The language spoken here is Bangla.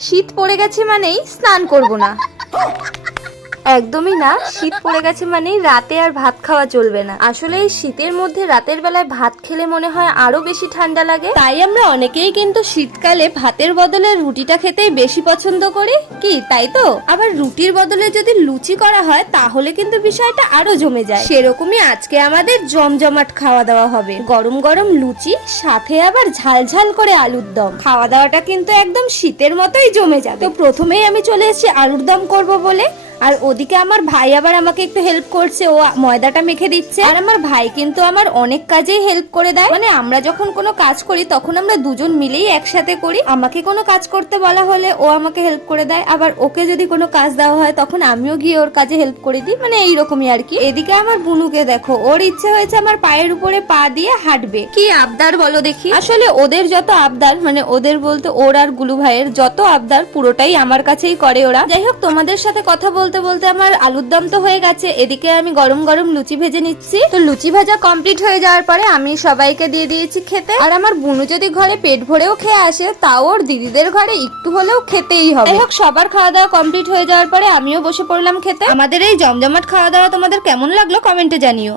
শীত পড়ে গেছে মানেই স্নান করব না, একদমই না। শীত পড়ে গেছে মানেই রাতে আর ভাত খাওয়া চলবে না। আসলে এই শীতের মধ্যে রাতের বেলায় ভাত খেলে মনে হয় আরো বেশি ঠান্ডা লাগে, তাই আমরা অনেকেই কিন্তু শীতকালে ভাতের বদলে রুটিটা খেতেই বেশি পছন্দ করি, কি তাই তো? আবার রুটির বদলে যদি লুচি করা হয় তাহলে কিন্তু বিষয়টা আরো জমে যায়। সেরকমই আজকে আমাদের জমজমাট খাওয়া দাওয়া হবে, গরম গরম লুচি, সাথে আবার ঝাল ঝাল করে আলুর দম। খাওয়া দাওয়াটা কিন্তু একদম শীতের মতোই জমে যাবে। তো প্রথমেই আমি চলে এসেছি আলুর দম করব বলে, আর ওদিকে আমার ভাই আবার আমাকে একটু হেল্প করছে, ও ময়দাটা মেখে দিচ্ছে। আর আমার ভাই কিন্তু আমার অনেক কাজেই হেল্প করে দেয়, মানে আমরা যখন কোনো কাজ করি তখন আমরা দুজন মিলেই একসাথে করি। আমাকে কোনো কাজ করতে বলা হলে ও আমাকে হেল্প করে দেয়, আবার ওকে যদি কোনো কাজ দেওয়া হয় তখন আমিও গিয়ে ওর কাজে হেল্প করে দিই, মানে এইরকমই আর কি। এদিকে আমার বুনুকে দেখো, ওর ইচ্ছে হয়েছে আমার পায়ের উপরে পা দিয়ে হাঁটবে। কি আবদার বলো দেখি। আসলে ওদের যত আবদার, মানে ওদের বলতে ওর আর গুলু ভাইয়ের যত আবদার পুরোটাই আমার কাছেই করে ওরা। যাই হোক, তোমাদের সাথে কথা বলতে বলতে আমার আলুর দম তো হয়ে গেছে, এদিকে আমি গরম গরম লুচি ভেজে নিচ্ছি। তো লুচি ভাজা কমপ্লিট হয়ে যাওয়ার পরে আমি সবাইকে দিয়ে দিয়েছি খেতে। আর আমার বুনু যদি ঘরে পেট ভরেও খেয়ে আসে, তাও ওর দিদিদের ঘরে একটু হলেও খেতেই হবে। যাই হোক, সবার খাওয়া দাওয়া কমপ্লিট হয়ে যাওয়ার পরে আমিও বসে পড়লাম খেতে। আমাদের এই জমজমাট খাওয়া দাওয়া তোমাদের কেমন লাগলো কমেন্টে জানিও।